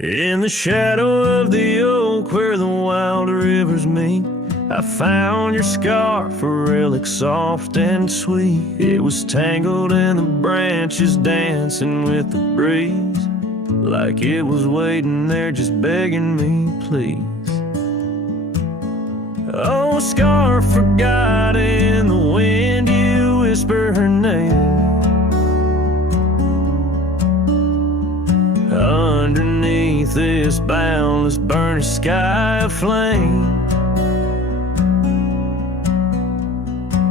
In the shadow of the oak where the wild rivers meet, I found your scarf, a relic soft and sweet. It was tangled in the branches, dancing with the breeze, like it was waiting there just begging me, please. Oh, scarf forgot in the wind, you whisper her name. Underneath this boundless burnished sky of flame,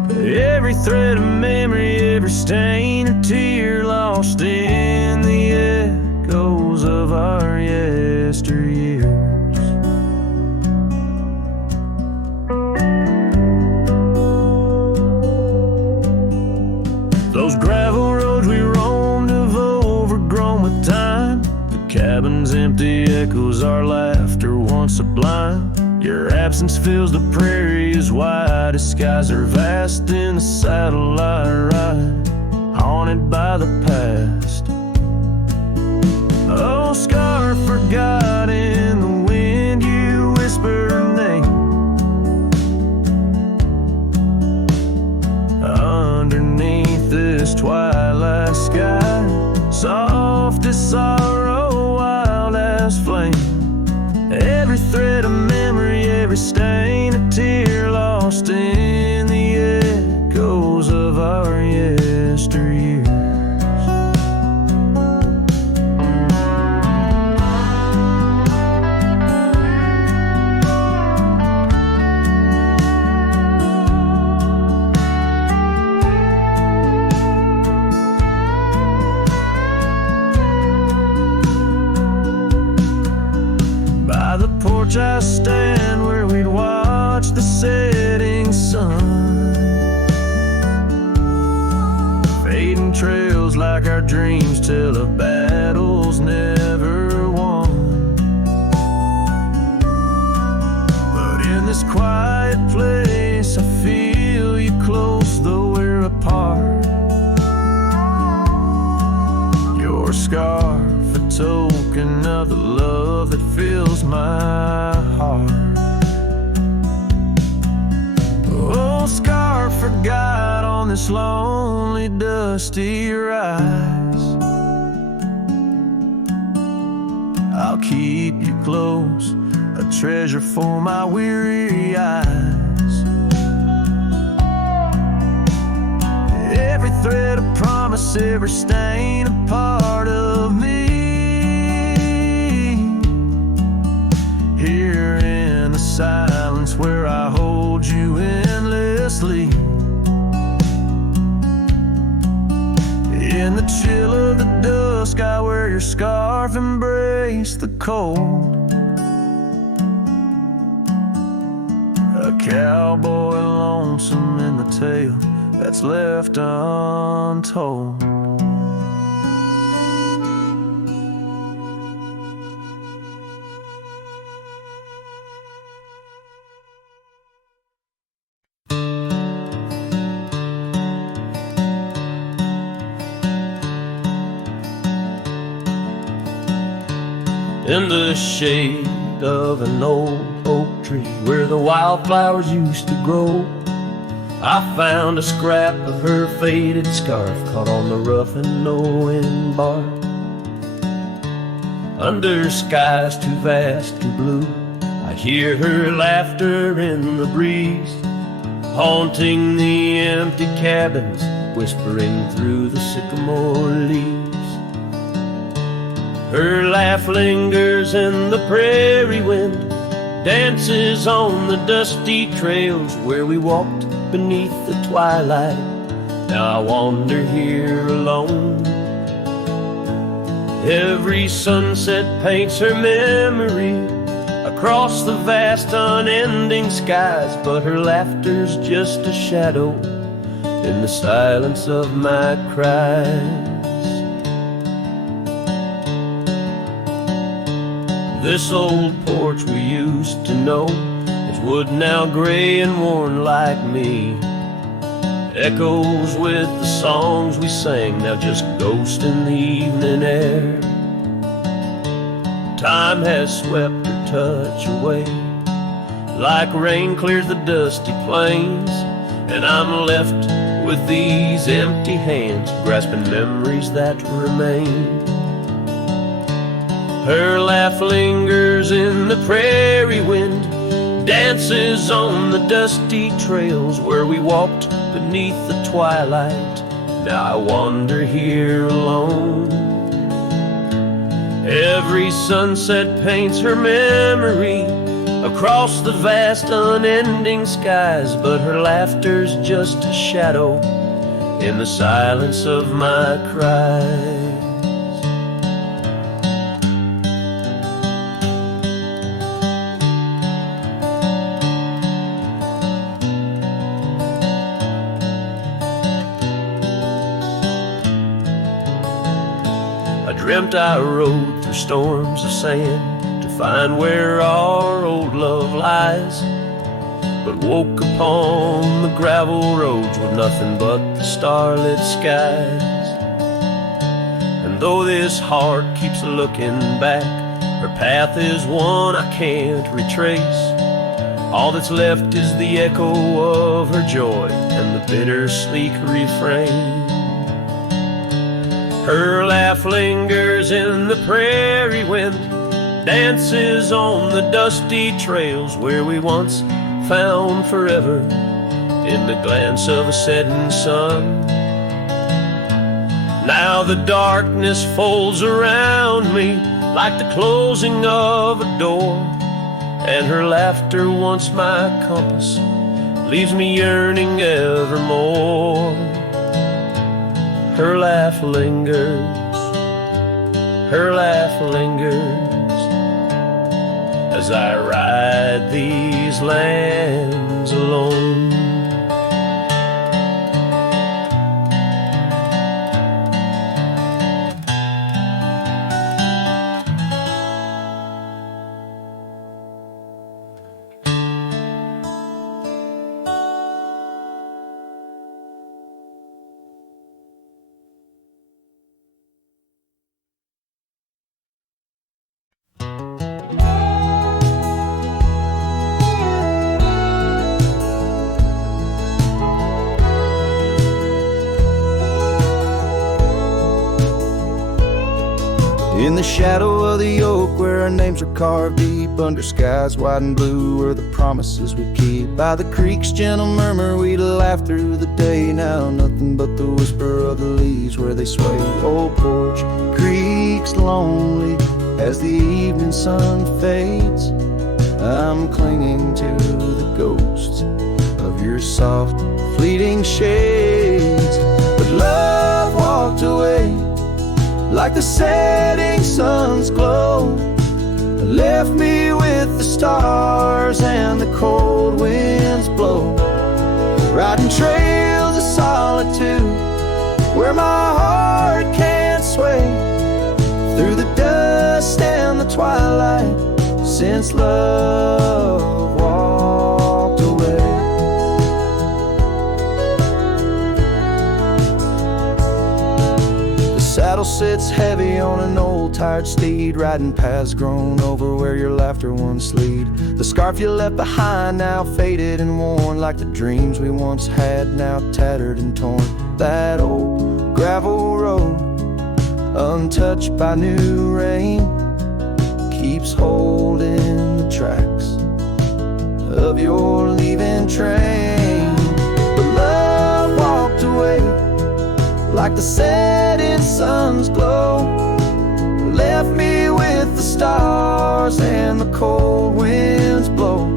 every thread of memory, every stain or tear lost in the echoes of our yesteryears. Those gravel roads we roamed have overgrown with time. The cabin's empty echoes our laughter once sublime. Your absence fills the prairie as wide as skies are vast. In the saddle I ride, haunted by the past. Oh, scarf forgot in the wind, you whisper her name. Underneath this twilight sky, soft as sorrow, wild as flame. Every thread of memory, every stain a tear lost in the echoes of our yesteryears. By the porch I stand where we'd watch the setting sun, fading trails like our dreams tell of battles never won. But in this quiet place I feel you close though we're apart. Your scarf, a token of the love that fills my heart. Oh, scarf forgot on this lonely dusty rise. I'll keep you close, a treasure for my weary eyes. Every thread a promise, every stain a part of me. Here in the silence where I hold you endlessly, in the chill of the dusk I wear your scarf, embrace the cold. A cowboy lonesome in the tale that's left untold. In the shade of an old oak tree where the wildflowers used to grow, I found a scrap of her faded scarf caught on the rough and knowing bark. Under skies too vast and blue, I hear her laughter in the breeze, haunting the empty cabins, whispering through the sycamore leaves. Her laugh lingers in the prairie wind, dances on the dusty trails where we walked beneath the twilight. Now I wander here alone. Every sunset paints her memory across the vast unending skies, but her laughter's just a shadow in the silence of my cries. This old porch we used to know is wood now gray and worn like me. Echoes with the songs we sang, now just ghosts in the evening air. Time has swept her touch away, like rain clears the dusty plains, and I'm left with these empty hands, grasping memories that remain. Her laugh lingers in the prairie wind, dances on the dusty trails where we walked beneath the twilight. Now I wander here alone. Every sunset paints her memory across the vast unending skies, but her laughter's just a shadow in the silence of my cries. I dreamt I rode through storms of sand to find where our old love lies, but woke upon the gravel roads with nothing but the starlit skies. And though this heart keeps looking back, her path is one I can't retrace. All that's left is the echo of her joy and the bittersweet refrain. Her laugh lingers in the prairie wind, dances on the dusty trails where we once found forever in the glance of a setting sun. Now the darkness folds around me like the closing of a door, and her laughter, once my compass, leaves me yearning evermore. Her laugh lingers, her laugh lingers, as I ride these lands alone. In the shadow of the oak where our names are carved deep, under skies wide and blue where the promises we keep, by the creek's gentle murmur we'd laugh through the day. Now nothing but the whisper of the leaves where they sway. Old porch creek's lonely as the evening sun fades. I'm clinging to the ghosts of your soft fleeting shades. But love walked away like the setting sun's glow, left me with the stars and the cold winds blow, riding trails of solitude where my heart can't sway, through the dust and the twilight since love walked away. Saddle sits heavy on an old tired steed, riding paths grown over where your laughter once lead. The scarf you left behind now faded and worn, like the dreams we once had now tattered and torn. That old gravel road, untouched by new rain, keeps holding the tracks of your leaving train. But love walked away like the setting sun's glow, left me with the stars and the cold winds blow,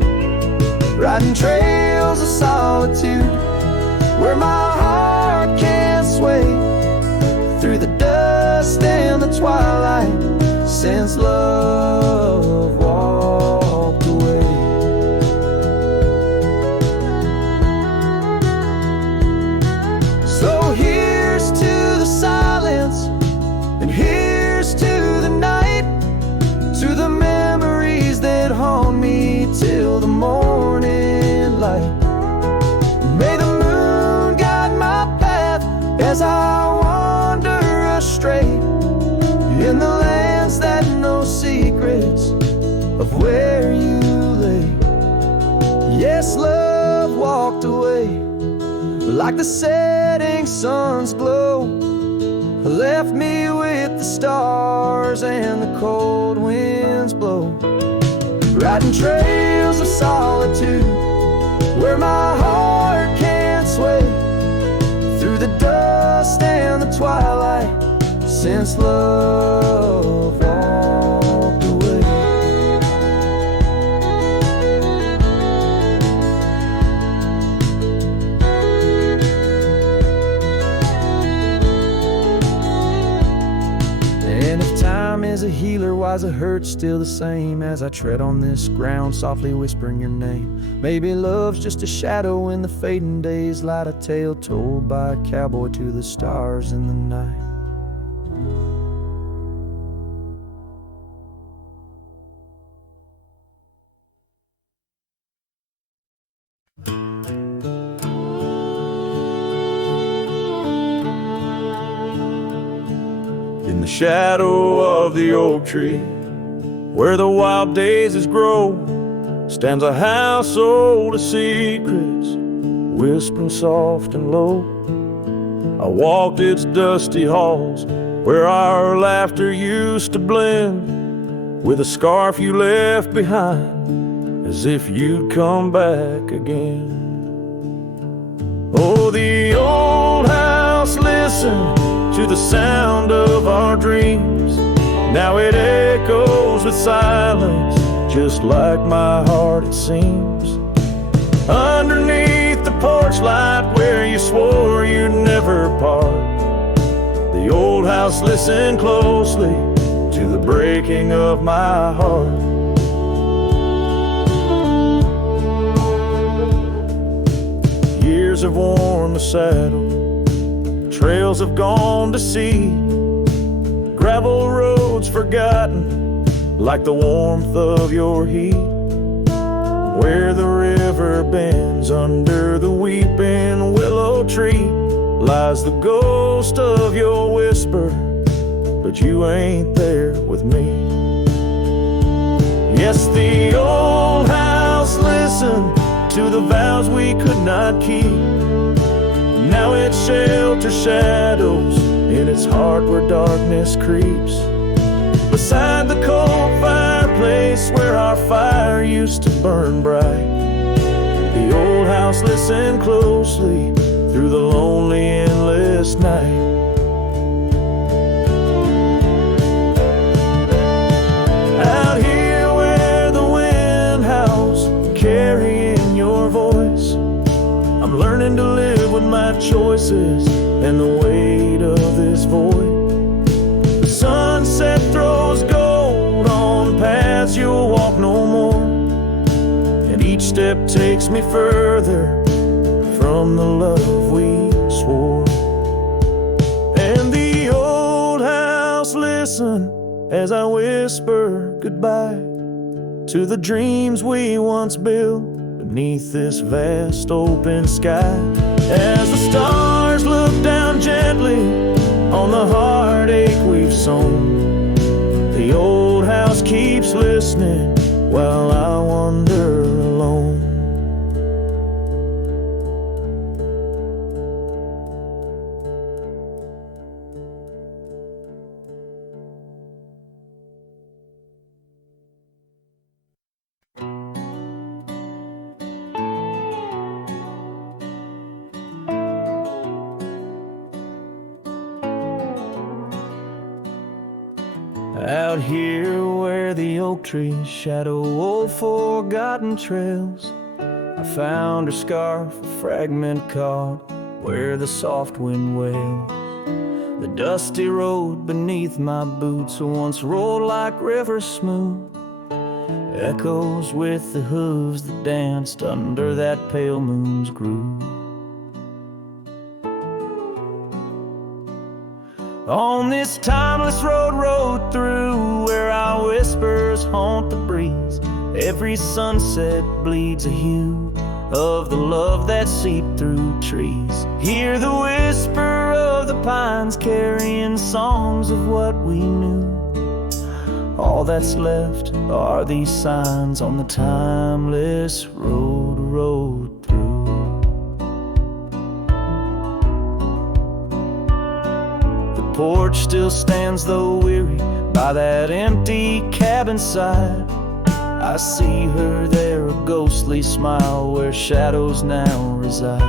riding trails of solitude where my heart can't sway, through the dust and the twilight since love walked away. So here's to the silence, and here's to the night, to the memories that haunt me till the morning light. May the moon guide my path as I wander astray in the lands that know secrets of where you lay. Yes, love walked away like the setting sun's glow, left me with the stars and the cold winds blow. Riding trails of solitude where my heart can't sway, through the dust and the twilight, since love walked away. And if time is a healer, why's the hurt still the same as I tread on this ground, softly whispering your name? Maybe love's just a shadow in the fading days, light a tale told by a cowboy to the stars in the night. In the shadow of the oak tree, where the wild daisies grow, stands a house old of secrets, whispering soft and low. I walked its dusty halls, where our laughter used to blend with a scarf you left behind, as if you'd come back again. Oh, the old house listened to the sound of our dreams. Now it echoes with silence, just like my heart it seems. Underneath the porch light where you swore you'd never part, the old house listened closely to the breaking of my heart. Years have worn the saddle, trails have gone to seed, gravel roads forgotten like the warmth of your heat. Where the river bends under the weeping willow tree lies the ghost of your whisper, but you ain't there with me. Yes, the old house listened to the vows we could not keep. Now it shelters shadows in its heart where darkness creeps. Beside the cold fireplace where our fire used to burn bright, the old house listened closely through the lonely endless night. Out here where the wind howls, carrying your voice, I'm learning to live with my choices and the weight of this void. The sunset throws gold on paths you'll walk no more, and each step takes me further from the love we swore. And the old house listen as I whisper goodbye to the dreams we once built beneath this vast open sky. As the stars look down gently on the heartache we've sown, the old house keeps listening while I wander alone. Out here where the oak trees shadow old forgotten trails, I found her scarf, a fragment caught where the soft wind wails. The dusty road beneath my boots once rolled like rivers smooth, echoes with the hooves that danced under that pale moon's groove. On this timeless road rode through, where our whispers haunt the breeze, every sunset bleeds a hue of the love that seeped through trees. Hear the whisper of the pines carrying songs of what we knew. All All that's left are these signs on the timeless road through. The porch still stands though weary by that empty cabin side. I see her there, a ghostly smile where shadows now reside.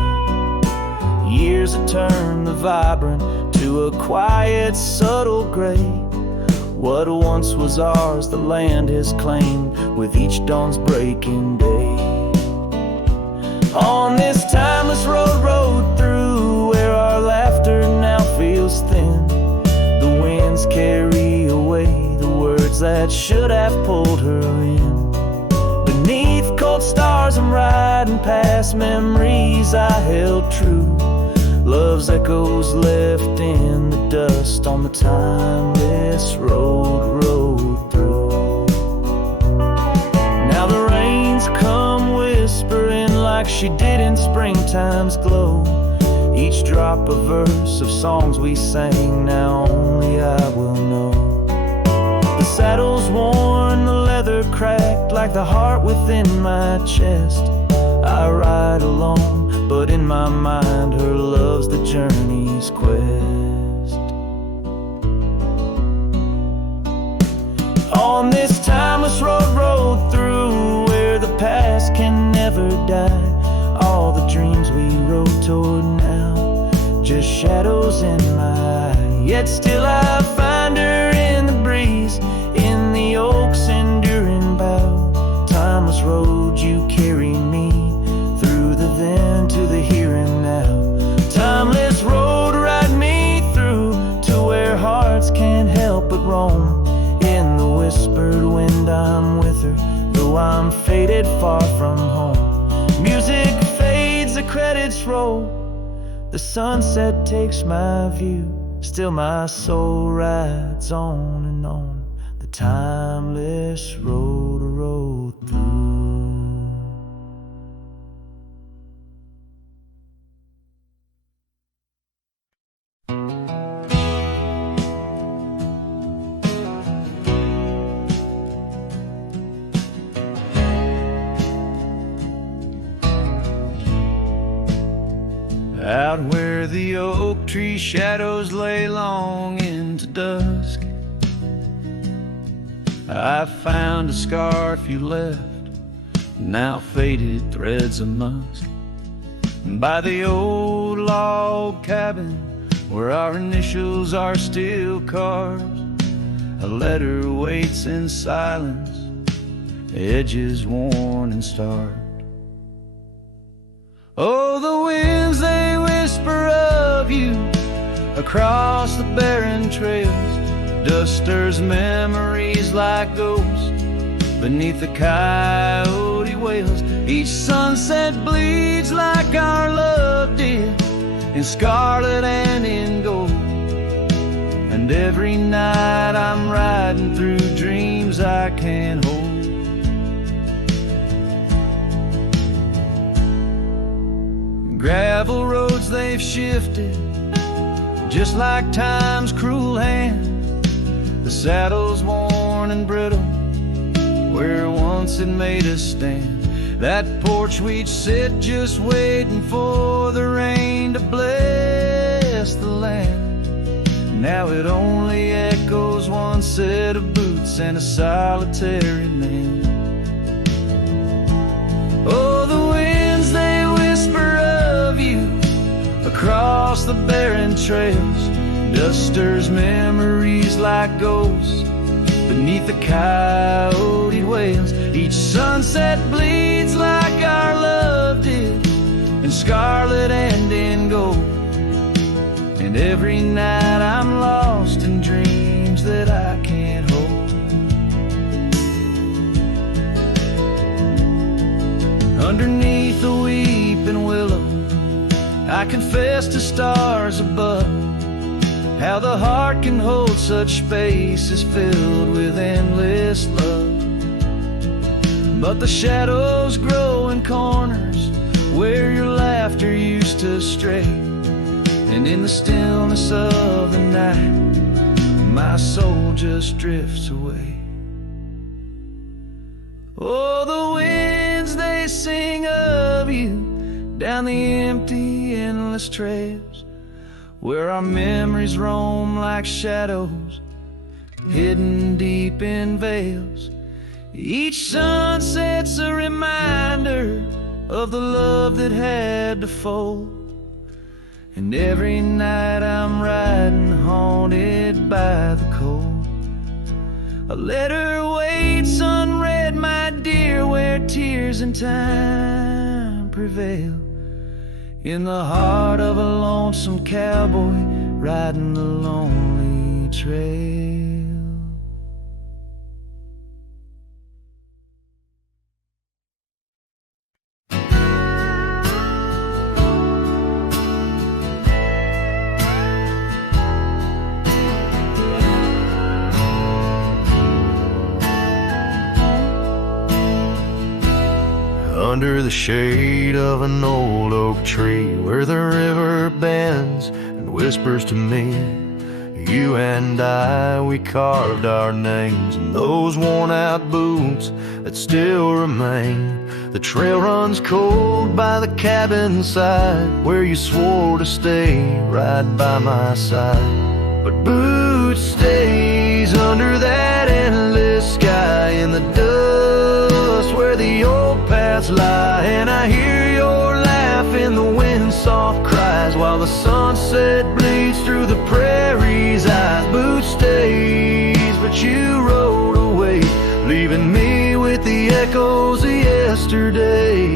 Years have turned the vibrant to a quiet, subtle gray. What once was ours, the land has claimed with each dawn's breaking day. On this timeless road through, where our laughter now feels thin, the winds carry away the words that should have pulled her in. Beneath cold stars I'm riding past memories I held true. Love's echoes left in the dust on the timeless road through. Now the rains come whispering like she did in springtime's glow. Each drop a verse of songs we sang, now only I will know. The saddle's worn, the leather cracked like the heart within my chest. I ride alone, but in my mind her love's the journey's quest. On this timeless road through, where the past can never die, all the dreams we rode toward now, just shadows in my eye. Yet still I find her in the breeze, in the oak's enduring bough. Timeless road, you carry me through the then to the here and now. Timeless road, ride me through to where hearts can't help but roam. In the whispered wind I'm with her, though I'm faded far from home. Music fades, the credits roll, the sunset takes my view. Still my soul rides on and on, the timeless road through. Out where the oak tree shadows lay long into dusk, I found a scarf you left, now faded threads of musk. By the old log cabin where our initials are still carved, a letter waits in silence, edges worn and starved. Oh, the winds, they whisper of you across the barren trails. Dust stirs memories like ghosts beneath the coyote wails. Each sunset bleeds like our love did, in scarlet and in gold. And every night I'm riding through dreams I can't hold. Gravel roads, they've shifted just like time's cruel hand. The saddle's worn and brittle where once it made us stand. That porch we'd sit just waiting for the rain to bless the land. Now it only echoes one set of boots and a solitary man. Oh, the winds, they whisper of you across the barren trails. Dust stirs memories like ghosts beneath the coyote wails. Each sunset bleeds like our love did, in scarlet and in gold. And every night I'm lost in dreams that I can't hold. Underneath the weeping willow, I confess to stars above, how the heart can hold such spaces filled with endless love. But the shadows grow in corners where your laughter used to stray, and in the stillness of the night my soul just drifts away. Oh, the winds, they sing of you down the empty, endless trails where our memories roam like shadows, hidden deep in veils. Each sunset's a reminder of the love that had to fold. And every night I'm riding, haunted by the cold. A letter waits unread, my dear, where tears and time prevail. In the heart of a lonesome cowboy riding the lonely trail. Under the shade of an old oak tree, where the river bends and whispers to me, you and I, we carved our names in those worn out boots that still remain. The trail runs cold by the cabin side, where you swore to stay right by my side. But Boots stays under that endless sky in the dust where the old paths lie. And I hear your laugh in the wind, soft cries, while the sunset bleeds through the prairie's eyes. Boots stays, but you rode away, leaving me with the echoes of yesterday.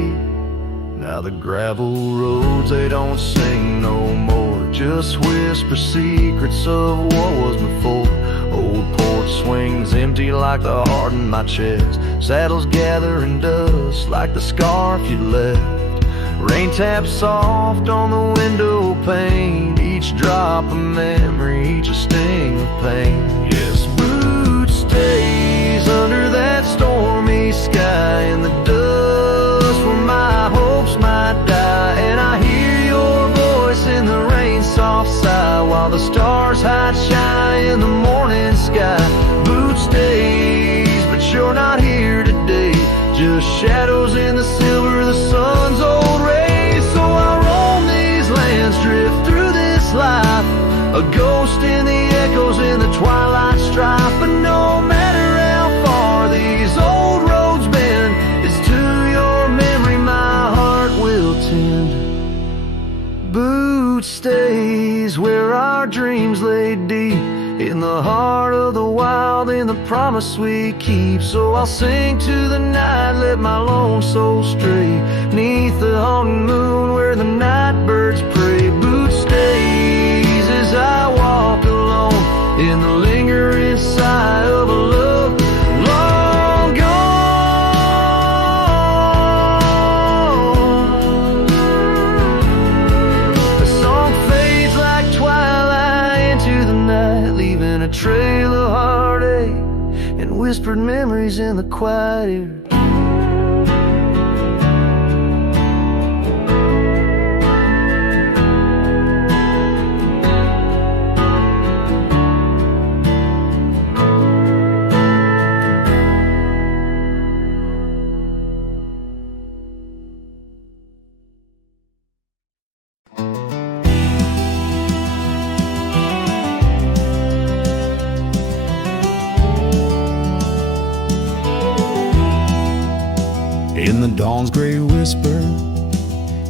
Now the gravel roads, they don't sing no more, just whisper secrets of what was before. Old porch swings empty like the heart in my chest, saddles gathering dust like the scarf you left. Rain taps soft on the window pane, each drop a memory, each a sting of pain. Yes, Boots stays under that stormy sky in the dust where my hopes might die. And I hear your voice in the rain, soft sigh, while the stars hide shy in the morning sky. Boots stays, but you're not here today, just shadows in the silver of the sun's old rays. So I roam these lands, drift through this life, a ghost in the echoes in the twilight strife. But no matter how far these old roads bend, it's to your memory my heart will tend. Boots stays where our dreams lay deep, in the heart of the wild, in the promise we keep. So I'll sing to the night, let my lone soul stray, neath the haunting moon where the night birds pray. Boots stays as I walk alone in the lingering sigh of a love long gone. The song fades like twilight into the night, leaving a trail of heartache and whispered memories in the quiet air. In the dawn's gray whisper,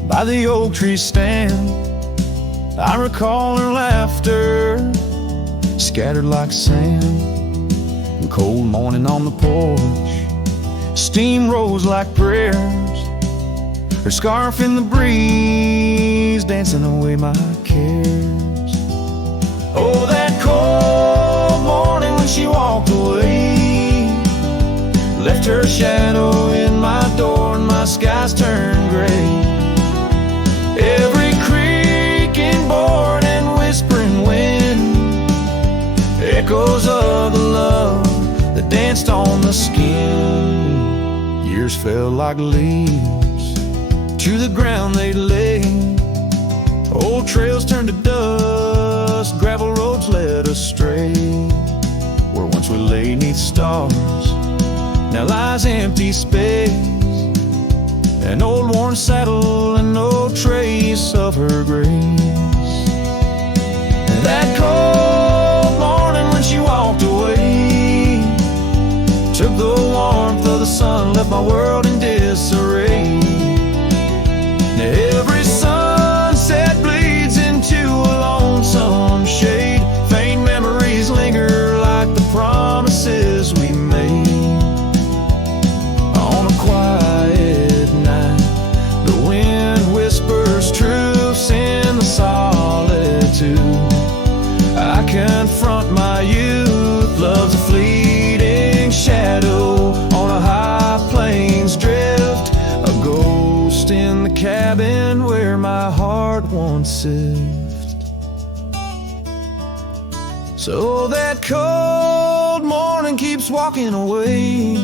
by the oak tree stand, I recall her laughter, scattered like sand. And cold morning on the porch, steam rose like prayers, her scarf in the breeze, dancing away my cares. Oh, that cold morning when she walked away, left her shadow in my door and my skies turned gray. Every creaking board and whispering wind, echoes of the love that danced on the skin. Years fell like leaves, to the ground they lay. Old trails turned to dust, gravel roads led astray. Where once we lay 'neath stars, now lies empty space, an old worn saddle and no trace of her grace. That cold morning when she walked away took the warmth of the sun, left my world in disarray. Every sunset bleeds into a lonesome shade. Faint memories linger like the promises we made. On a quiet night, the wind whispers truths in the solitude. I confront my youth, love's a fleeting shadow on a high plains drift, a ghost in the cabin where my heart once lived. So that cold morning keeps walking away.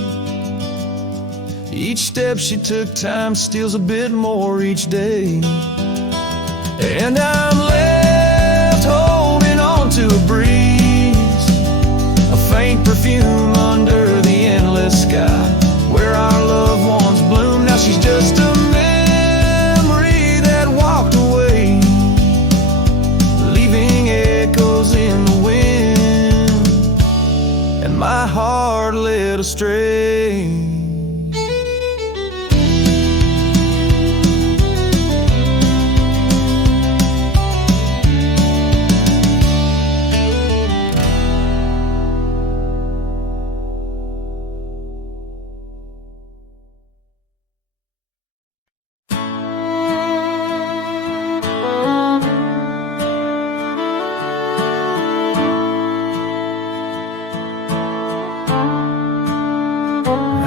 Each step she took, time steals a bit more each day. And I'm left holding on to a breeze, a faint perfume under the endless sky, where our loved ones bloom. Now she's just a memory that walked away, leaving echoes in the wind, and my heart led astray.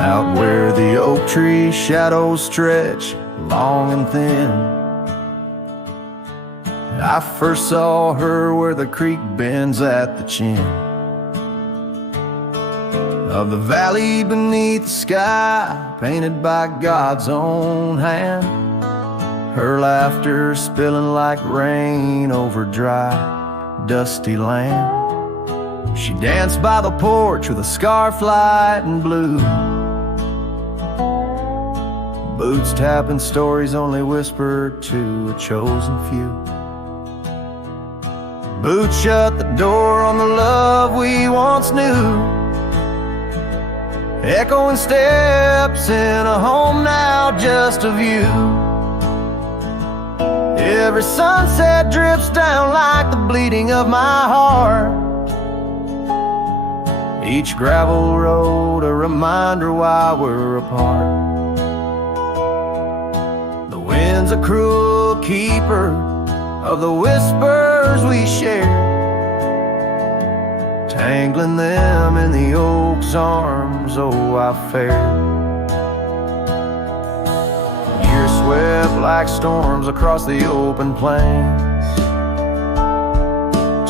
Out where the oak tree shadows stretch long and thin, I first saw her where the creek bends at the chin of the valley beneath the sky, painted by God's own hand. Her laughter spilling like rain over dry, dusty land. She danced by the porch with a scarf light and blue, boots tapping stories only whispered to a chosen few. Boots shut the door on the love we once knew, echoing steps in a home now just a view. Every sunset drips down like the bleeding of my heart, each gravel road a reminder why we're apart. A cruel keeper of the whispers we share, tangling them in the oak's arms. Oh, I fared. Years swept like storms across the open plains,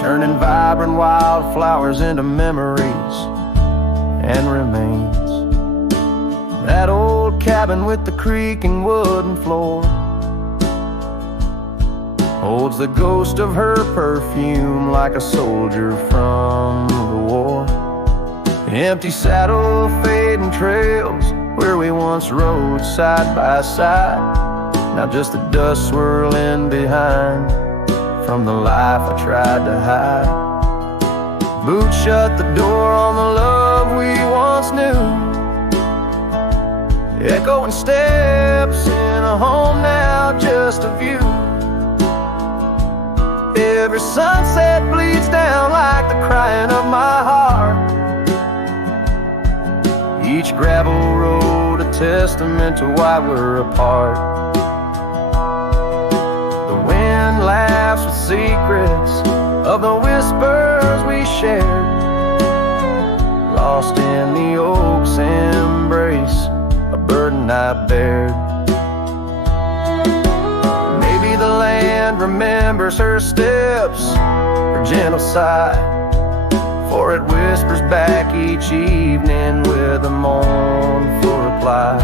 turning vibrant wildflowers into memories and remains. That old cabin with the creaking wooden floor holds the ghost of her perfume like a soldier from the war. Empty saddle, fading trails where we once rode side by side, now just the dust swirling behind from the life I tried to hide. Boots shut the door on the love we once knew, echoing steps in a home now just a view. Every sunset bleeds down like the crying of my heart, each gravel road a testament to why we're apart. The wind laughs with secrets of the whispers we shared, lost in the oak's embrace, a burden I bared. The land remembers her steps, her gentle sigh, for it whispers back each evening with a mournful reply.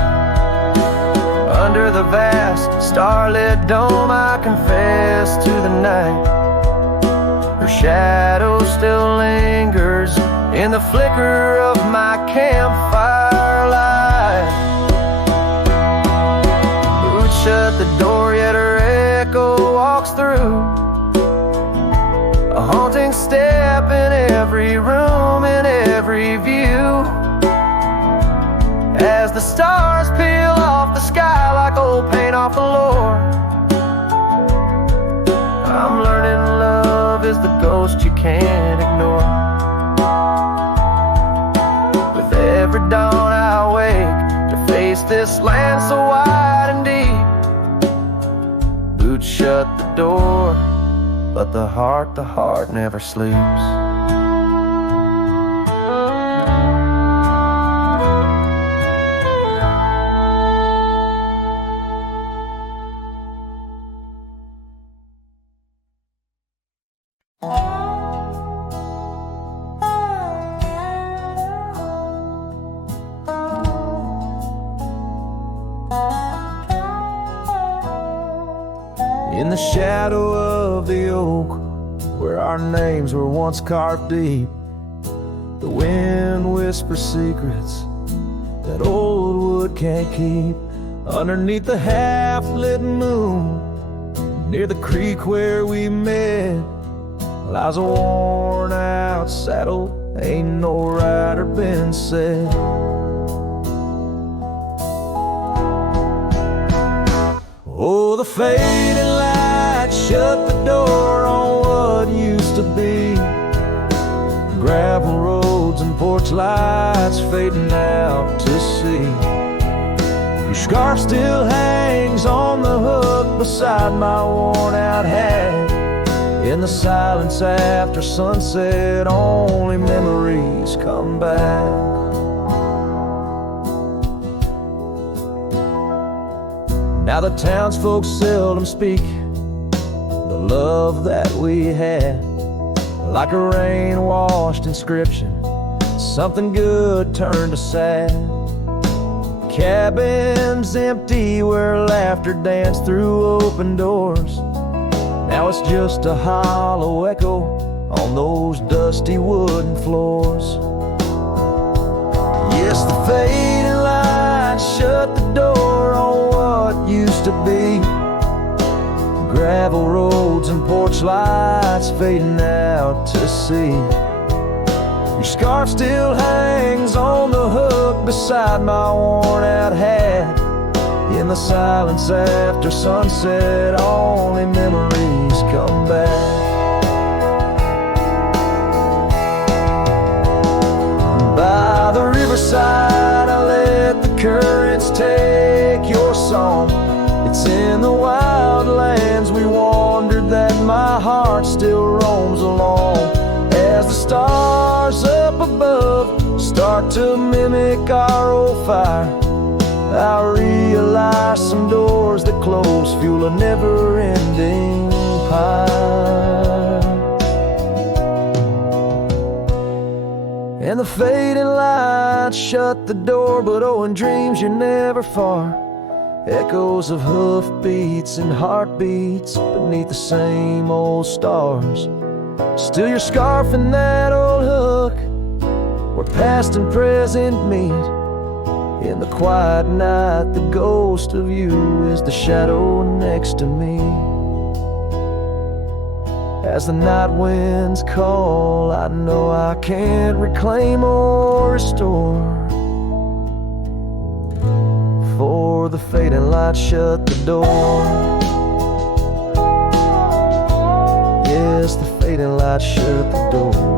Under the vast starlit dome I confess to the night, her shadow still lingers in the flicker of my campfire light. the stars peel off the sky like old paint off the floor. I'm learning love is the ghost you can't ignore. With every dawn I wake to face this land so wide and deep. Boots shut the door, but the heart never sleeps. In the shadow of the oak, where our names were once carved deep, the wind whispers secrets that old wood can't keep. Underneath the half-lit moon, near the creek where we met, lies a worn-out saddle, ain't no rider been said. Oh, the fading light shut the door on what used to be. Gravel roads and porch lights fading out to sea. Your scarf still hangs on the hook beside my worn-out hat. In the silence after sunset, only memories come back. Now the townsfolk seldom speak the love that we had, like a rain-washed inscription, something good turned to sad. Cabins empty where laughter danced through open doors. Now it's just a hollow echo on those dusty wooden floors. Yes, the fading light shut the door on what used to be. Gravel roads and porch lights fading out to sea. Your scarf still hangs on the hook beside my worn-out hat. In the silence after sunset, only memories come back. By the riverside, I let the currents take your song. It's in the wild lands we wandered that my heart still roams along. As the stars up above start to mimic our old fire, I realize some doors that close fuel a never-ending pyre. And the fading light shut the door, but oh, in dreams you're never far. Echoes of hoofbeats and heartbeats beneath the same old stars. Still your scarf and that old hook, where past and present meet. In the quiet night, the ghost of you is the shadow next to me. As the night winds call, I know I can't reclaim or restore. For the fading light shut the door. Yes, the fading light shut the door.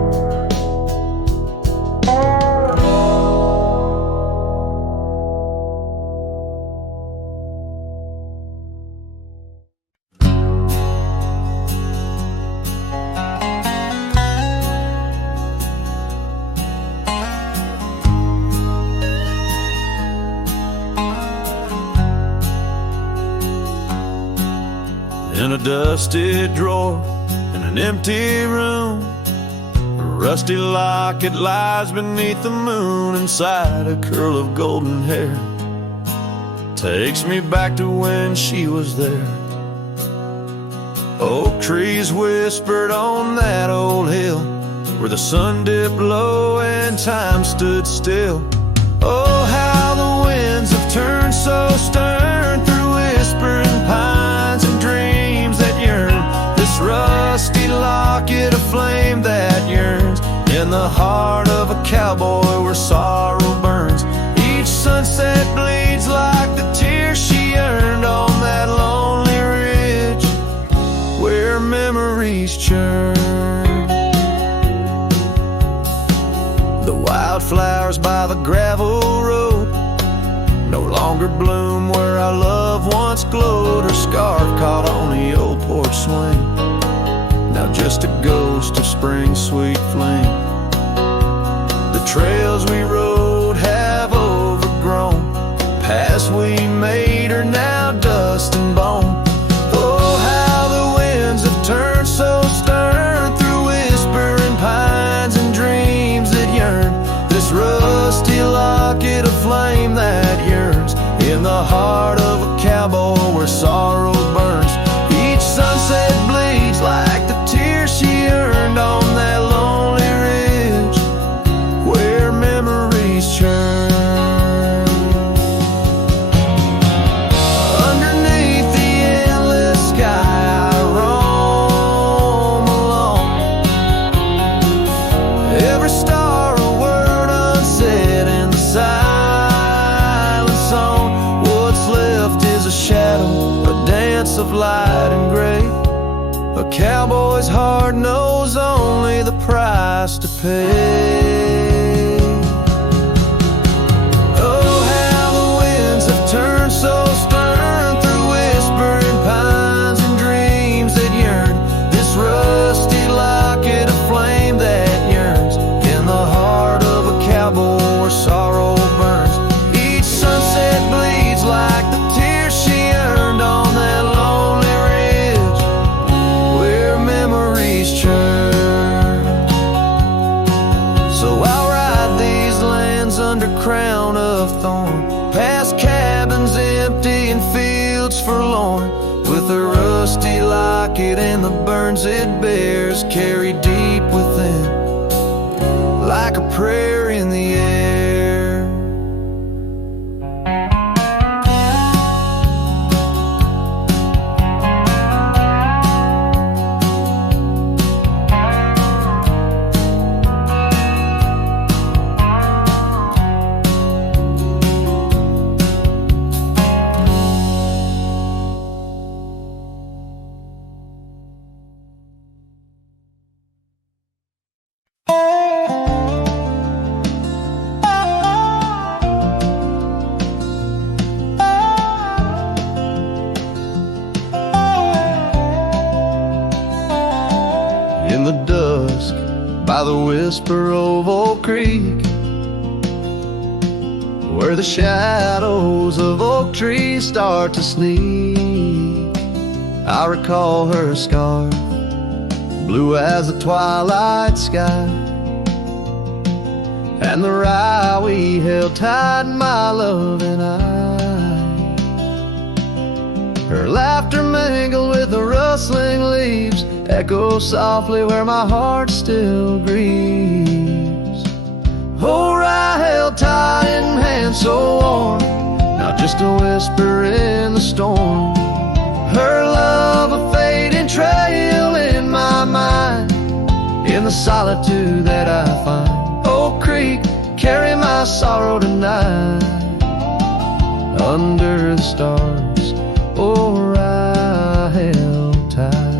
In a dusty drawer in an empty room, a rusty locket lies beneath the moon. Inside a curl of golden hair takes me back to when she was there. Oak trees whispered on that old hill, where the sun dipped low and time stood still. Oh, how the winds have turned so stern through whispering pines and dreams that yearn. This rusty locket, a flame that yearns in the heart of a cowboy where sorrow burns. Each sunset gravel road. No longer bloom where our love once glowed. Her scarf caught on the old porch swing, now just a ghost of spring's sweet flame. The trails we rode have overgrown, paths we made are now dust and bone. Oh, how the winds have turned so stern through whispering pines and dreams that yearn. This rusty locket of flame that yearns in the heart of a cowboy where sorrow burns. Each sunset bleeds like the tears she earned on that lonely ridge where memories churn. Underneath the endless sky I roam alone. Every star a word unsaid in the silent song. What's left is a shadow, a dance of light and gray. A cowboy's heart knows only the price to pay. Oh, how the winds have turned so stern through whispering pines and dreams that yearn. This rusty locket of flame that yearns in the heart of a cowboy where sorrow burns. Each sunset bleeds like the tears she earned on that lonely ridge where memories churn. So I'll ride these lands under crown of thorn, past cabins empty and fields forlorn, with a rusty locket and the burns it bears carried deep within, like a prayer in the air. In the dusk, by the whisper of Oak Creek, where the shadows of oak trees start to sneak, I recall her scarf, blue as the twilight sky, and the rye we held tight, my love and I. Her laughter mingled with the rustling leaves, echo softly where my heart still grieves. Oh, rye held tight in hands so warm, not just a whisper in the storm. Her love a fading trail in my mind, in the solitude that I find. Oak Creek, carry my sorrow tonight, under the stars. Oh, I held tight.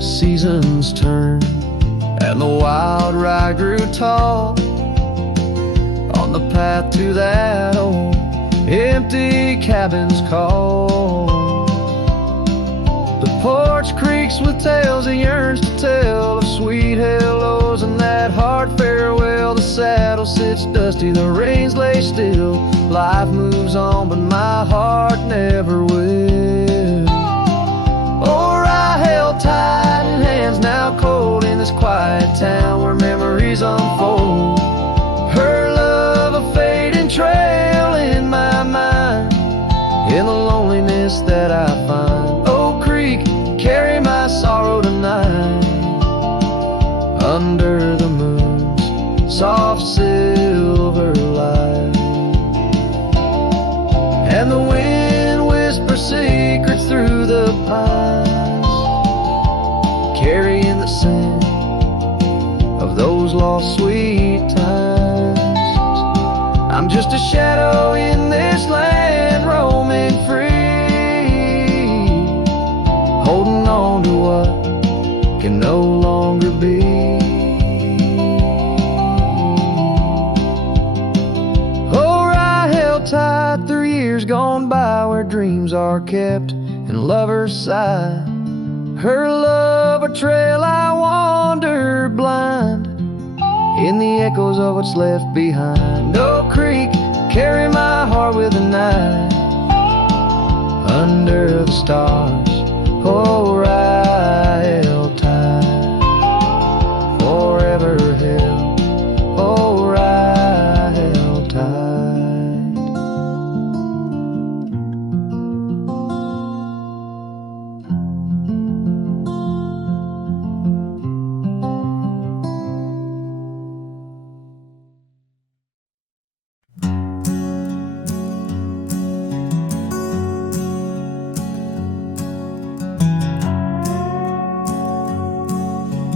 Seasons turned and the wild rye grew tall on the path to that old empty cabin's call. The porch creaks with tales it yearns to tell, of sweet hellos and that hard farewell. The saddle sits dusty, the reins lay still. Life moves on, but my heart never will. Oh, I held tight in hands now cold in this quiet town where memories unfold. Her love a fading trail in my mind, in the loneliness that I find. Oak Creek, carry my sorrow tonight, under the moon's soft silver light. And the wind whispers secrets through the pines, carrying the scent of those lost sweet times. I'm just a shadow in this land, roaming free, dreams are kept in lover's sight. Her love a trail I wander blind, in the echoes of what's left behind. No creek, carry my heart with a knife, under the stars, oh right held tight, forever held, oh right held tight.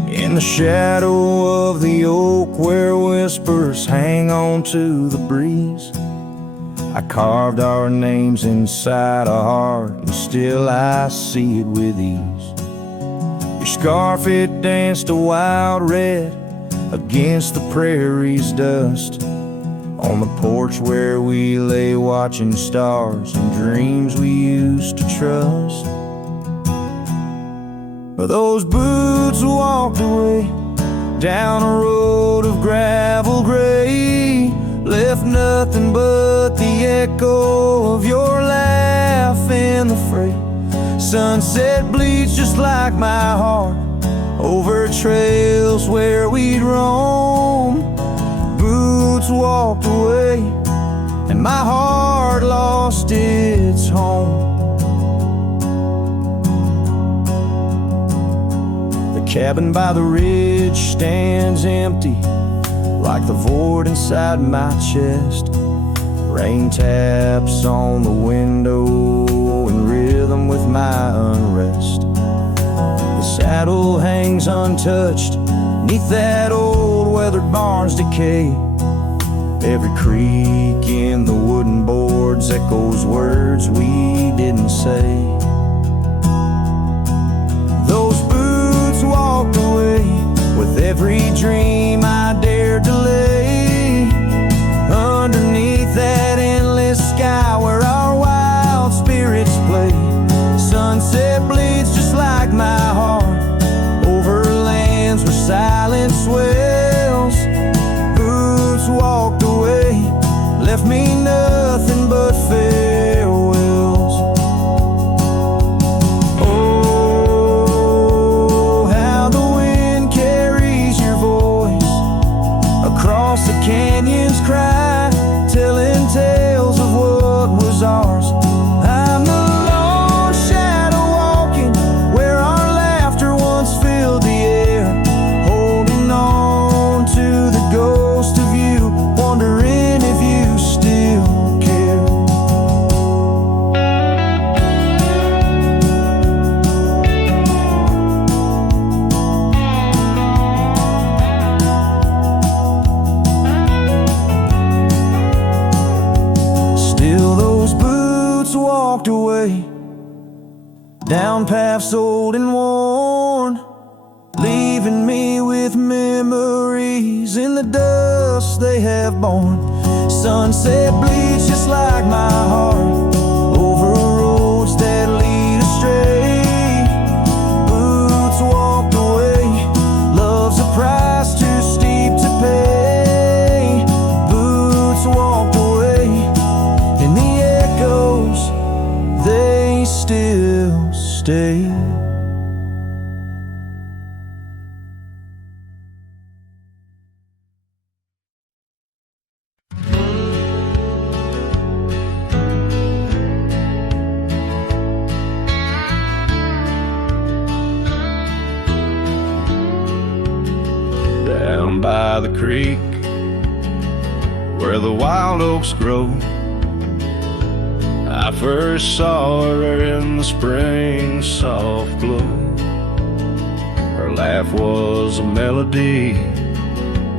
In the shadow of the oak where whispers hang on to the breeze, I carved our names inside a heart, and still I see it with ease. Your scarf, it danced a wild red against the prairie's dust, on the porch where we lay watching stars and dreams we used to trust. Those boots walked away down a road of gravel gray, left nothing but the echo of your laugh in the fray. Sunset bleeds just like my heart over trails where we'd roam. Boots walked away and my heart lost its home. Cabin by the ridge stands empty, like the void inside my chest. Rain taps on the window in rhythm with my unrest. The saddle hangs untouched neath that old weathered barn's decay. Every creak in the wooden boards echoes words we didn't say. Walked away with every dream I dared to lay, underneath that endless sky where our wild spirits play. Sunset bleeds just like my heart over lands where silence swells. Boots walked away, left me nothing but farewells. The canyons cry, telling tales of what was ours. I'm the lone shadow walking where our laughter once filled the air, holding on to the ghost of you, wondering if you still care. Walked away down paths old and worn, leaving me with memories in the dust they have borne. Sunset bleeds just like my heart over roads that lead astray. Boots walked away, love's a price too steep to pay. Boots walked away, and the echoes, they still stay. Down by the creek where the wild oaks grow, I first saw her in the spring soft glow. Her laugh was a melody,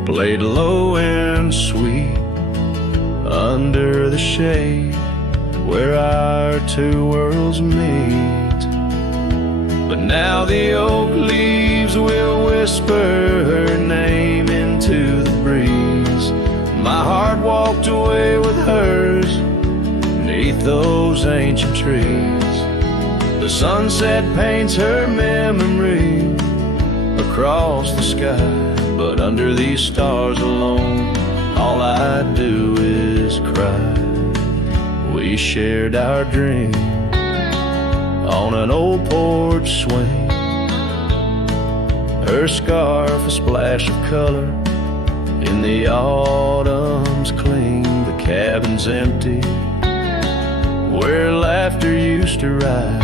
played low and sweet, under the shade where our two worlds meet. But now the oak leaves will whisper her name into the breeze. My heart walked away with hers, 'neath those ancient trees. The sunset paints her memory across the sky, but under these stars alone, all I do is cry. We shared our dream on an old porch swing. Her scarf a splash of color in the autumn's cling. The cabin's empty where laughter used to ride.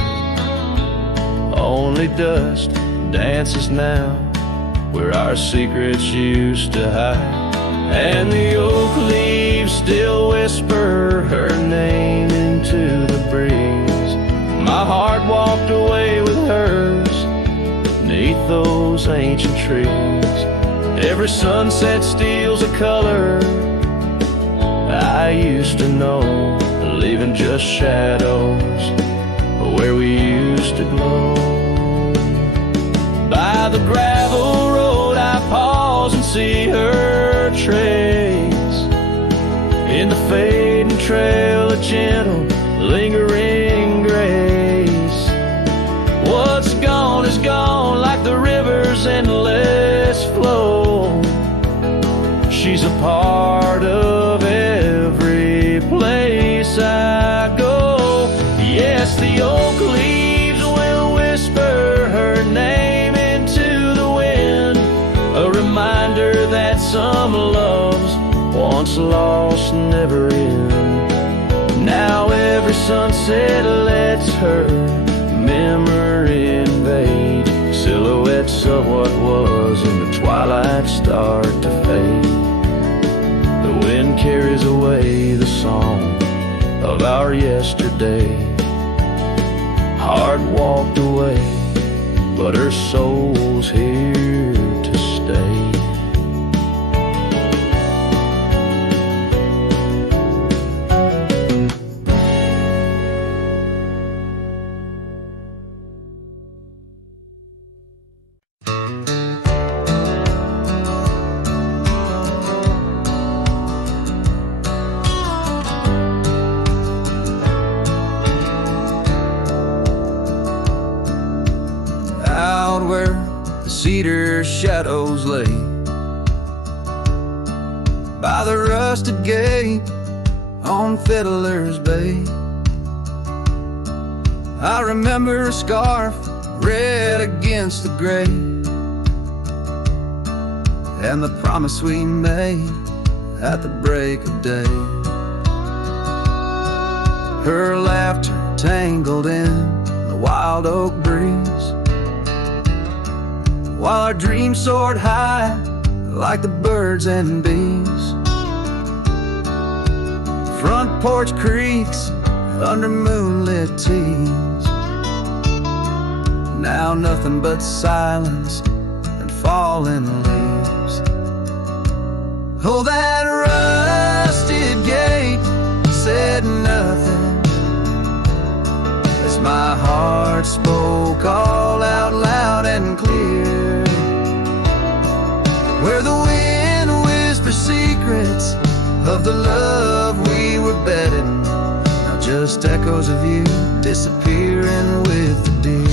Only dust dances now where our secrets used to hide. And the oak leaves still whisper her name into the breeze. My heart walked away with hers beneath those ancient trees. Every sunset steals a color I used to know, leaving just shadows where we used to glow. By the gravel road I pause and see her trace. In the fading trail a gentle lingering grace. What's gone is gone like the river's endless flow. She's a part of every place I go. Yes, the oak leaves will whisper her name into the wind, a reminder that some loves once lost never end. Now every sunset lets her memory invade. Silhouettes of what was in the twilight start to fade. The wind carries away the song of our yesterday. Heart walked away, but her soul's here to stay. Cedar shadows lay by the rusted gate on Fiddler's Bay. I remember a scarf red against the gray, and the promise we made at the break of day. Her laughter tangled in the wild oak breeze, while our dreams soared high like the birds and bees. Front porch creaks under moonlit tees. Now nothing but silence and falling leaves. Oh, that rusted gate said nothing as my heart spoke all out loud and clear. Where the wind whispers secrets of the love we were betting, now just echoes of you disappearing with the deer.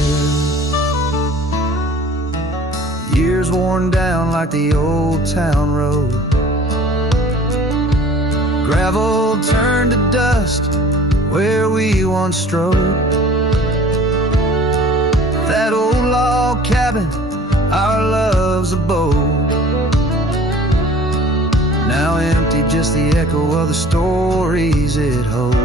Years worn down like the old town road, gravel turned to dust where we once strode. That old log cabin, our love's abode, now empty, just the echo of the stories it holds.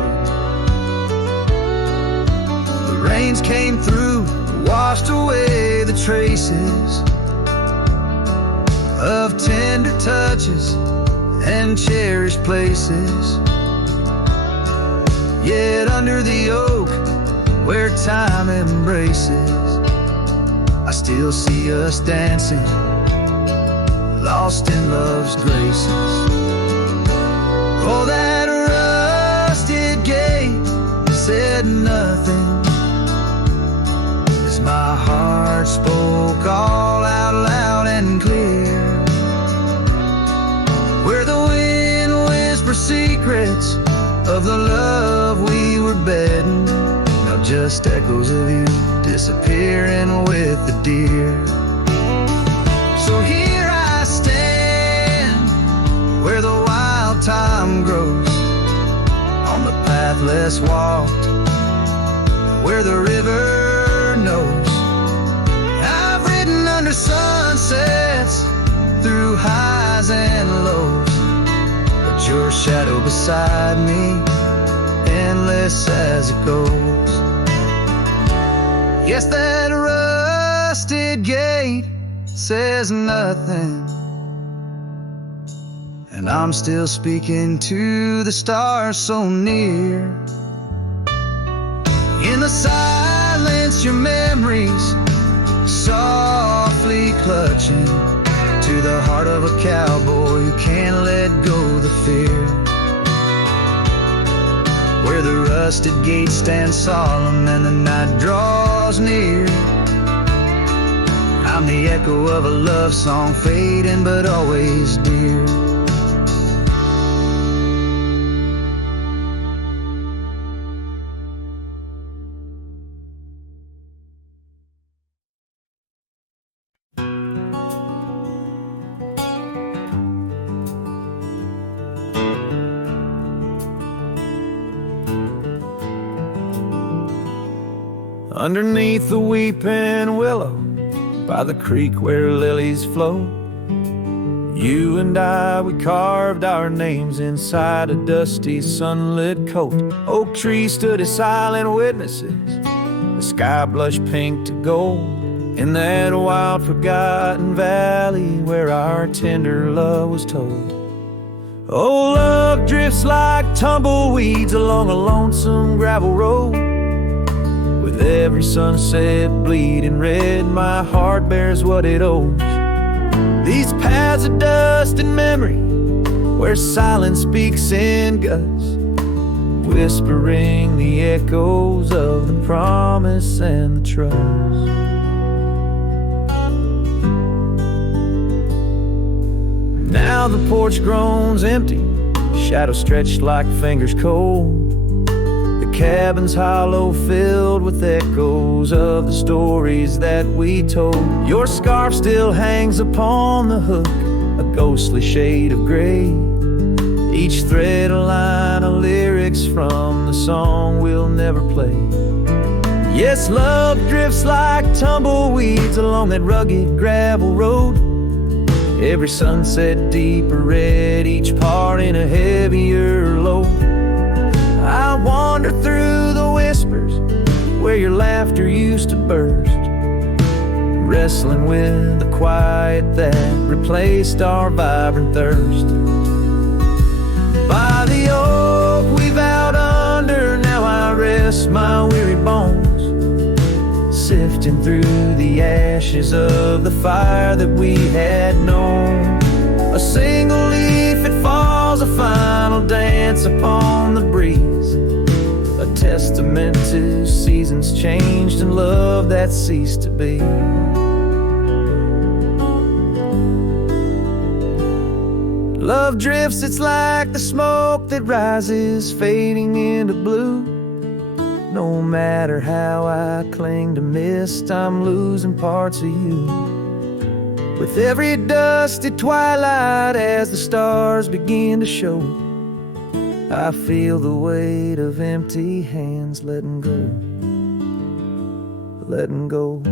The rains came through, washed away the traces of tender touches and cherished places. Yet under the oak where time embraces, I still see us dancing, lost in love's graces. Oh, that rusted gate said nothing as my heart spoke all out loud and clear. Where the wind whispers secrets of the love we were just echoes of you disappearing with the deer. So here I stand, where the wild thyme grows, on the path less walked, where the river knows. I've ridden under sunsets, through highs and lows, but your shadow beside me, endless as it goes. Yes, that rusted gate says nothing, and I'm still speaking to the stars so near. In the silence, your memories softly clutching to the heart of a cowboy who can't let go the fear. Where the rusted gate stands solemn and the night draws near, I'm the echo of a love song fading but always dear. Underneath the weeping willow, by the creek where lilies flow, you and I, we carved our names inside a dusty sunlit coat. Oak trees stood as silent witnesses, the sky blushed pink to gold, in that wild forgotten valley where our tender love was told. Oh, love drifts like tumbleweeds along a lonesome gravel road. With every sunset bleeding red, my heart bears what it owes. These paths of dust and memory, where silence speaks in gusts, whispering the echoes of the promise and the trust. Now the porch groans empty, shadows stretched like fingers cold. The cabin's hollow, filled with echoes of the stories that we told. Your scarf still hangs upon the hook, a ghostly shade of gray, each thread a line of lyrics from the song we'll never play. Yes, love drifts like tumbleweeds along that rugged gravel road, every sunset deeper red, each part in a heavier load. I wander through the whispers where your laughter used to burst, wrestling with the quiet that replaced our vibrant thirst. By the oak we vowed under, now I rest my weary bones, sifting through the ashes of the fire that we had known. A single leaf, it falls, a final dance upon the breeze, a testament to seasons changed and love that ceased to be. Love drifts, it's like the smoke that rises, fading into blue. No matter how I cling to mist, I'm losing parts of you. With every dusty twilight, as the stars begin to show, I feel the weight of empty hands letting go, letting go,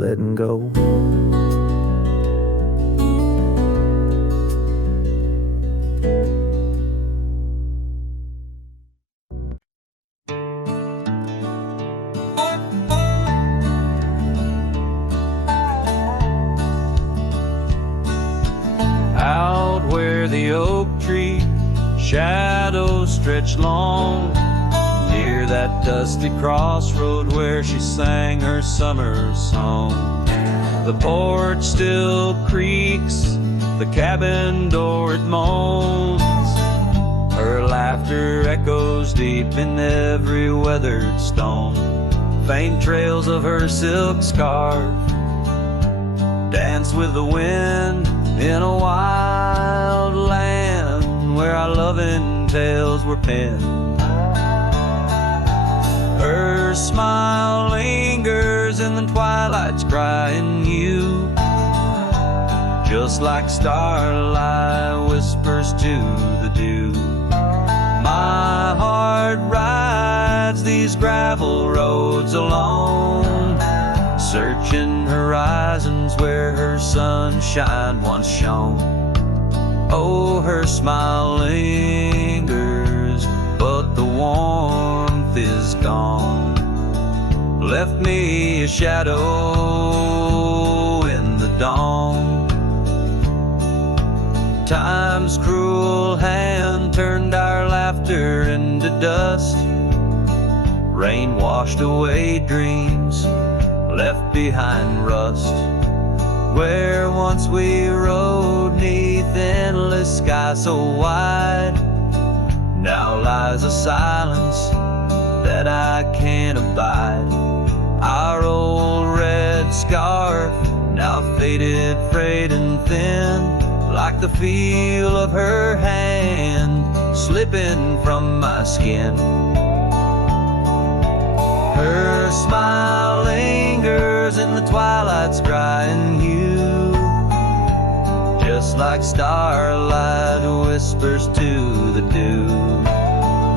letting go. Out where the oak tree shadows stretch long, near that dusty crossroad where she sang her summer song. The porch still creaks, the cabin door it moans, her laughter echoes deep in every weathered stone. Faint trails of her silk scarf dance with the wind in a wild land where our loving tales were penned. Her smile lingers in the twilight's crying hue, just like starlight whispers to the dew. My heart rides these gravel roads alone, searching horizons where her sunshine once shone. Oh, her smile lingers, but the warmth is gone. Left me a shadow in the dawn. Time's cruel hand turned our laughter into dust. Rain washed away dreams, left behind rust. Where once we rode neath endless sky so wide, now lies a silence that I can't abide. Our old red scarf, now faded, frayed and thin, like the feel of her hand slipping from my skin. Her smile lingers in the twilight's crying hue, just like starlight whispers to the dew.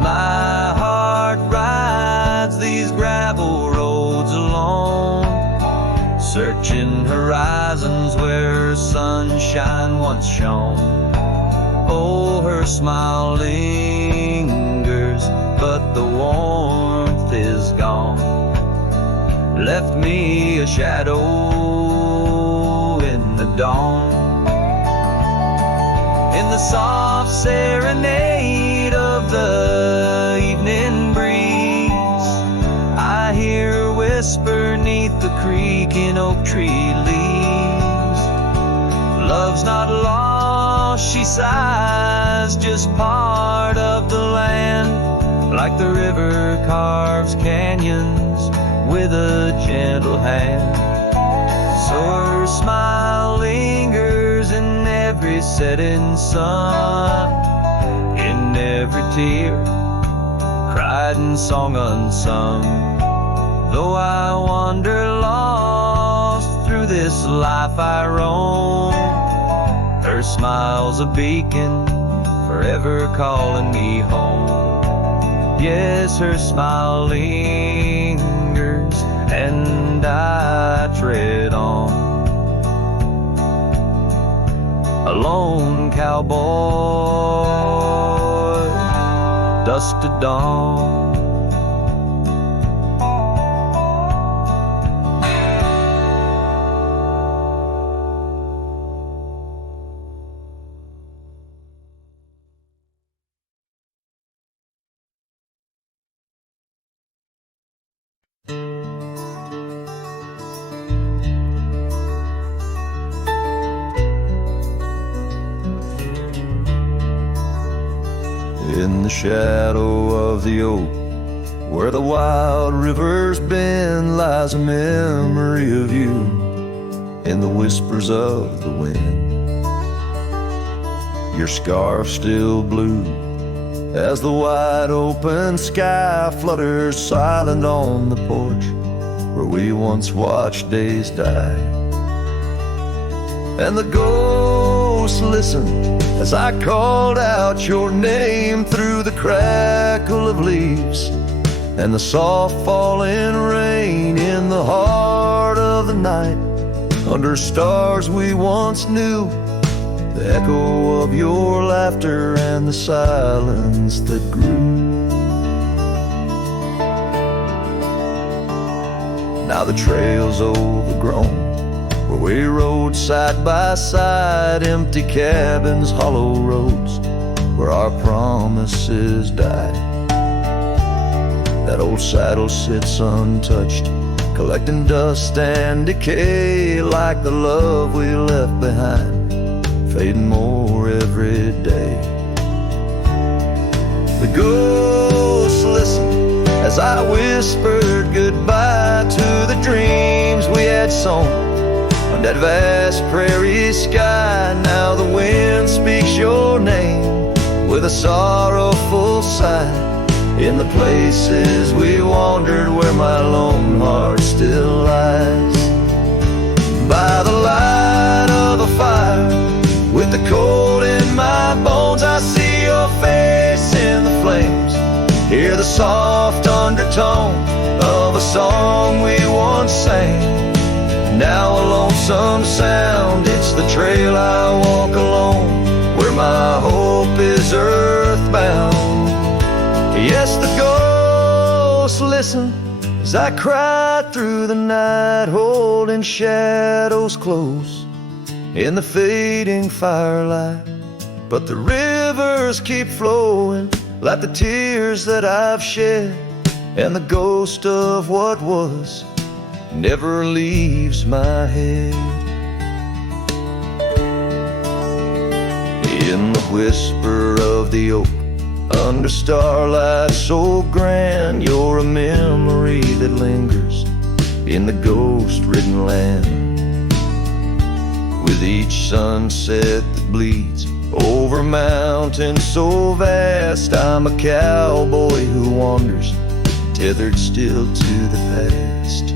My heart rides these gravel roads alone, searching horizons where sunshine once shone. Oh, her smile lingers, but the warmth is gone. Left me a shadow in the dawn. In the soft serenade of the evening breeze, I hear her whisper neath the creaking oak tree leaves. Love's not lost, she sighs, just part of the land, like the river carves canyons with a gentle hand. So her smile lingers in every setting sun, in every tear, cried and song unsung. Though I wander lost through this life I roam, her smile's a beacon, forever calling me home. Yes, her smile lingers, and I tread on. A lone cowboy, dusk to dawn. In the shadow of the oak, where the wild rivers bend, lies a memory of you in the whispers of the wind. Your scarf still blue as the wide open sky flutters silent on the porch where we once watched days die. And the ghosts listened as I called out your name through the crackle of leaves and the soft falling rain. In the heart of the night, under stars we once knew, the echo of your laughter and the silence that grew. Now the trail's overgrown, where we rode side by side, empty cabins, hollow roads, where our promises died. That old saddle sits untouched, collecting dust and decay, like the love we left behind, fading more every day. The ghosts listened as I whispered goodbye to the dreams we had sown on that vast prairie sky. Now the wind speaks your name with a sorrowful sigh in the places we wandered where my lone heart still lies. By the light of a fire, with the cold in my bones, I see your face in the flames, hear the soft undertone of a song we once sang. Now a lonesome sound, it's the trail I walk alone, where my hope is earthbound. Yes, the ghosts listen as I cry through the night, holding shadows close in the fading firelight. But the rivers keep flowing like the tears that I've shed, and the ghost of what was never leaves my head. In the whisper of the oak, under starlight so grand, you're a memory that lingers in the ghost-ridden land. With each sunset that bleeds over mountains so vast, I'm a cowboy who wanders, tethered still to the past.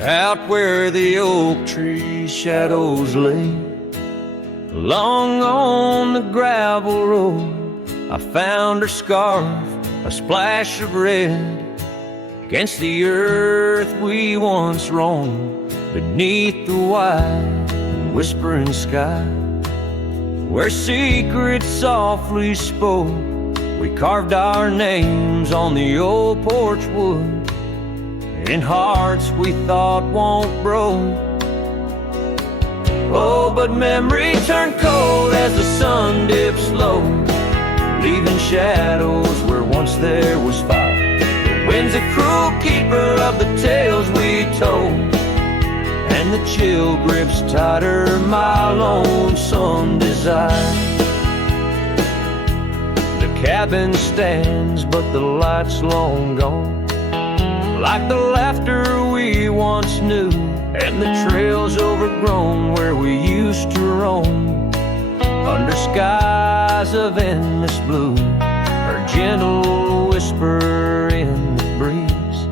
Out where the oak tree shadows lay, along on the gravel road, I found her scarf, a splash of red, against the earth we once roamed, beneath the wide and whispering sky, where secrets softly spoke. We carved our names on the old porch wood, in hearts we thought won't broke. Oh, but memory turned cold as the sun dips low, leaving shadows where once there was fire. The wind's a cruel keeper of the tales we told, and the chill grips tighter my lonesome desire. The cabin stands, but the light's long gone, like the laughter we once knew, and the trails overgrown where we used to roam, under skies of endless blue. Her gentle whisper in the breeze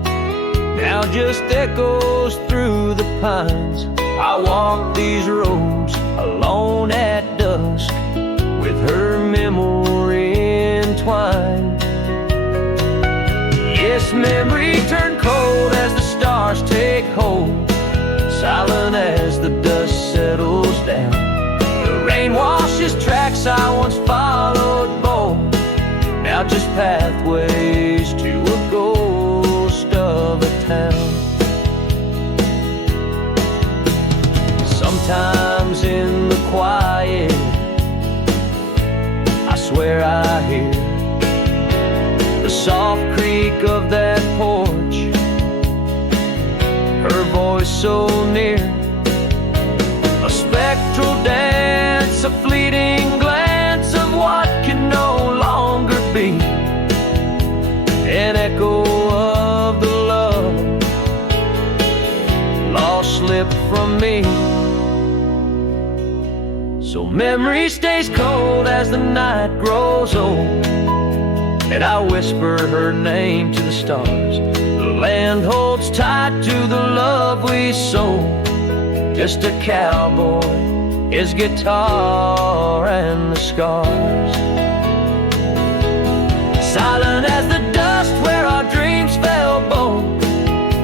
now just echoes through the pines. I walk these roads alone at dusk, with her memory entwined. Yes, memory turned cold as the stars take hold, silent as the dust settles down. The rain washes tracks I once followed bold, now just pathways to a ghost of a town. Sometimes in the quiet, I swear I hear the soft creak of that porch, her voice so near, a spectral dance, a fleeting glance of what can no longer be, an echo of the love lost slipped from me. So memory stays cold as the night grows old, and I whisper her name to the stars. The land holds tight to the love we sold, just a cowboy, his guitar and the scars. Silent as the dust where our dreams fell bold,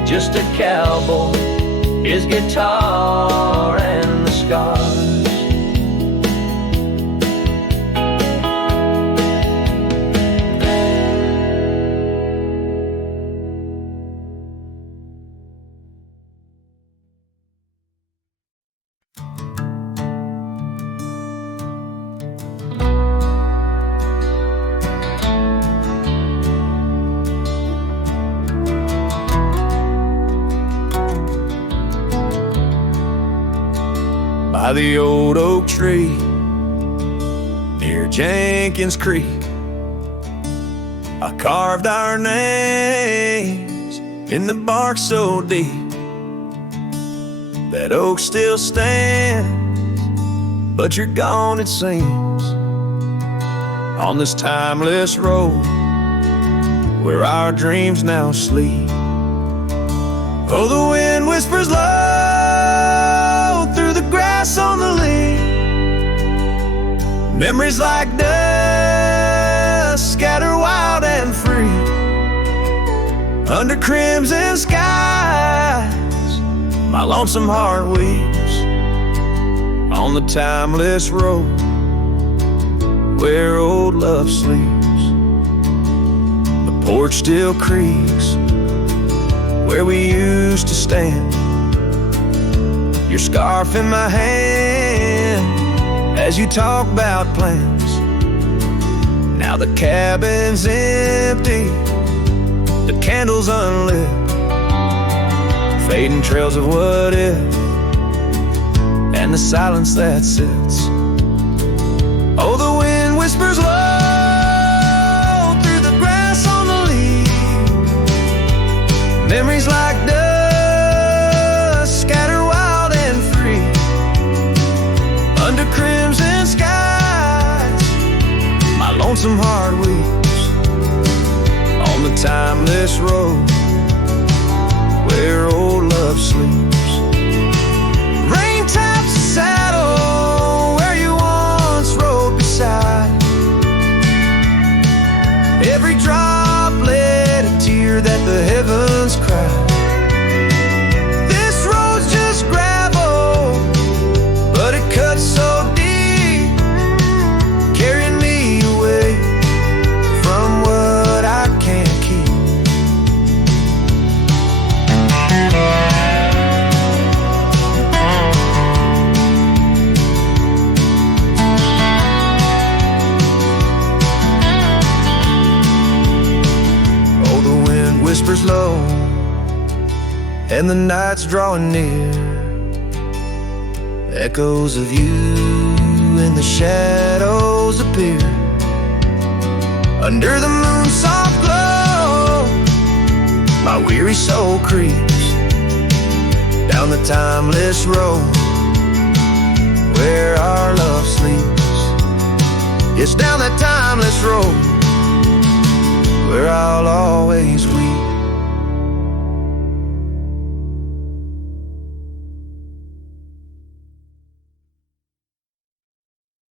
just a cowboy, his guitar and the scars. By the old oak tree near Jenkins Creek, I carved our names in the bark so deep that oak still stands, but you're gone it seems. On this timeless road where our dreams now sleep. Oh, the wind whispers low through the grass on the lea. Memories like dust scatter wild and free under crimson skies. My lonesome heart weeps on the timeless road where old love sleeps. The porch still creaks where we used to stand. Your scarf in my hand as you talk about plans. Now the cabin's empty, the candles unlit, fading trails of what if, and the silence that sits. Oh, the wind whispers low through the grass on the lea. Memories like dust scatter wild and free under crimson skies. My lonesome heart weeps on the timeless road where old love sleeps. Rain taps the saddle where you once rode beside. Every droplet a tear that the heavens cry. This road's just gravel, but it cuts so deep, carrying me away from what I can't keep. Oh, the wind whispers low and the night's drawing near. Echoes of you in the shadows appear. Under the moon's soft glow, my weary soul creeps down the timeless road where our love sleeps. It's down that timeless road where I'll always weep.